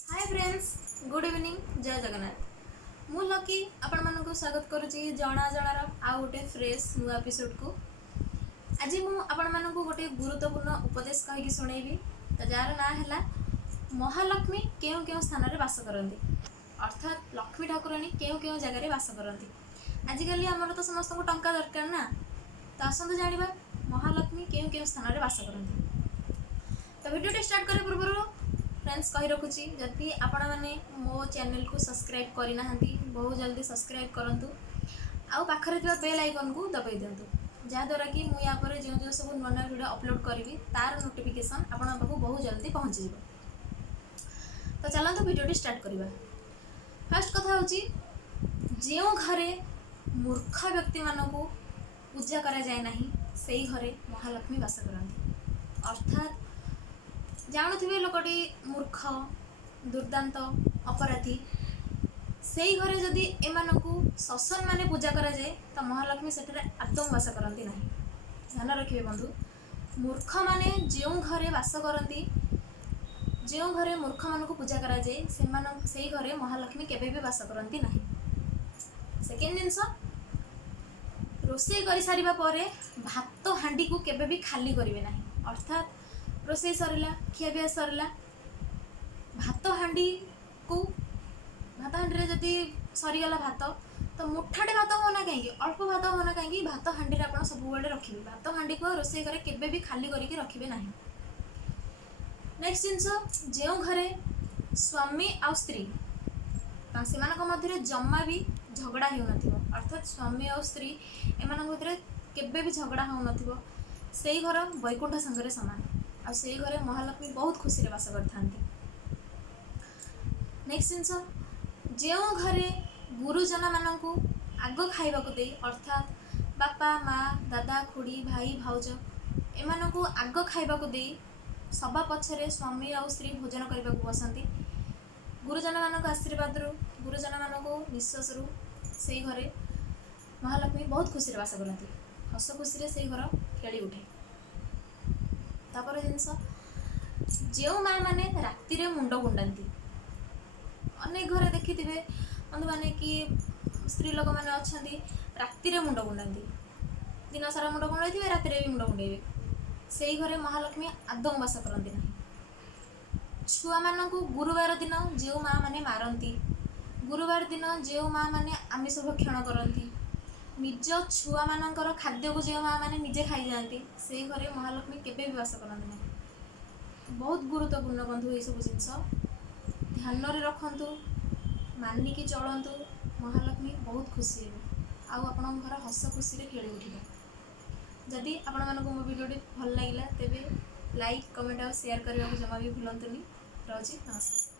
Hi friends, good evening, जय जगन्नाथ। मु lucky आपण मानक स्वागत करुच्ची जना जनार आउ गोटे फ्रेश नुआ एपिसोड को। आज मु आपण मानक गोटे गुरुत्वपूर्ण उपदेश कहीकि सुनैबी। तो जार ना है महालक्ष्मी केउ केउ स्थान रे वास करती, अर्थात लक्ष्मी ठाकुराणी केउ केउ जगह रे वास करती। आजिकल आमर तो समस्त को टंका दरकार ना, तो आसतु जानिबा महालक्ष्मी केउ केउ स्थान रे वास करती। तो वीडियो स्टार्ट करे पूर्व फ्रेंड्स कही रखुची, जदि आपण मैंने मो चैनल को सब्सक्राइब करना बहुत जल्दी सब्सक्राइब करूँ। आउ पाखरे बेल आइकन को दबाई दिंतु, जहाँद्वारा कि मुझे यहाँ पर जो जो सब नुआ नुआ वीडियो अपलोड करी तार नोटिफिकेशन आपण पाखु बहुत जल्दी पहुँची जाए। तो चलते वीडियो स्टार्ट करवा। फर्स्ट कथा होची, जो घरे मूर्ख व्यक्ति मानक पूजा करा जाए नहीं से घरे महालक्ष्मी वास करती। अर्थात जानुवे लोकटी मूर्ख दुर्दांत अपराधी से ही घरे जदि एमानकु ससन माने पूजा करा जाए तो महालक्ष्मी से आदौ वास करती नहीं। ध्यान रखिए बंधु, मूर्ख माने जो घरे वास करती, जो घरे मूर्ख मानक पूजा करा जाए से घरे महालक्ष्मी केबे भी वास करती नहीं। सेकेंड जिनस, रोषे कर सारिबा परे भात हांडी को केबे भी खाली करिवे नहीं। अर्थात रोषे सरला, खियापिया सरला, भात हांडी जदि सरीगला भात तो मुठाटे भात होना कहीं, अल्प भात होना कहीं, भात हांडी आप सब रखिए। भात हांडी को रोषे घरे केबे भी खाली करके रखिए नहीं। नेक्स्ट जिनस, जो घरे स्वामी आ स्त्री से मध्य जमा भी झगड़ा हो न, अर्थात स्वामी और स्त्री एम भर केबे भी झगड़ा हो न, से घर वैकुंठ संगे सामान आ से घरे महालक्ष्मी बहुत खुशी वास करते। नेक्स्ट जिनस, जो घरे गुरुजन मानक आग खाइबा दे, अर्थात बापा माँ दादा खुड़ी भाई भाउज एमानक आग खाइबा दे सभा पछरे स्वामी आ स्त्री भोजन करने को बसती। गुरुजन मानक आशीर्वाद रु गुरुजन मानक विश्वास रु से घरे महालक्ष्मी बहुत खुशी वास करती। हस खुशी से घर खेली उठे। तापर जिनस, जो माँ मैंने राति मुंड गुंडाती, अनेक घरे देखि बंधु मैंने कि स्त्री लोक मैंने अच्छा राति मुंड गुंडाती, दिन सारा मुंड गुंडाई थे, राति भी मुंड गुंडे, से घरे महालक्ष्मी आदौ वास करती नहीं। छुआ मानक गुरुवार दिन जो माँ मैंने मारती, गुरुवार दिन जो माँ मैंने आमिष भक्षण करती, निज छुआ मानकर खाद्य को जो माँ मैंने निजे खाई जाती, से घरे महालक्ष्मी केबे भी वास करती नहीं। बहुत गुरुत्वपूर्ण बंधु ये सब जिनस ध्यान रखु, मानिकी चलतु, महालक्ष्मी बहुत खुशी हे आउ आपण घर हस खुशी खेली उठे। जदि आपण मानक मो वीडियो भल लगे तेबे लाइक कमेंट और शेयर करने को जमा भी भूलतुनि। रही नमस्कार।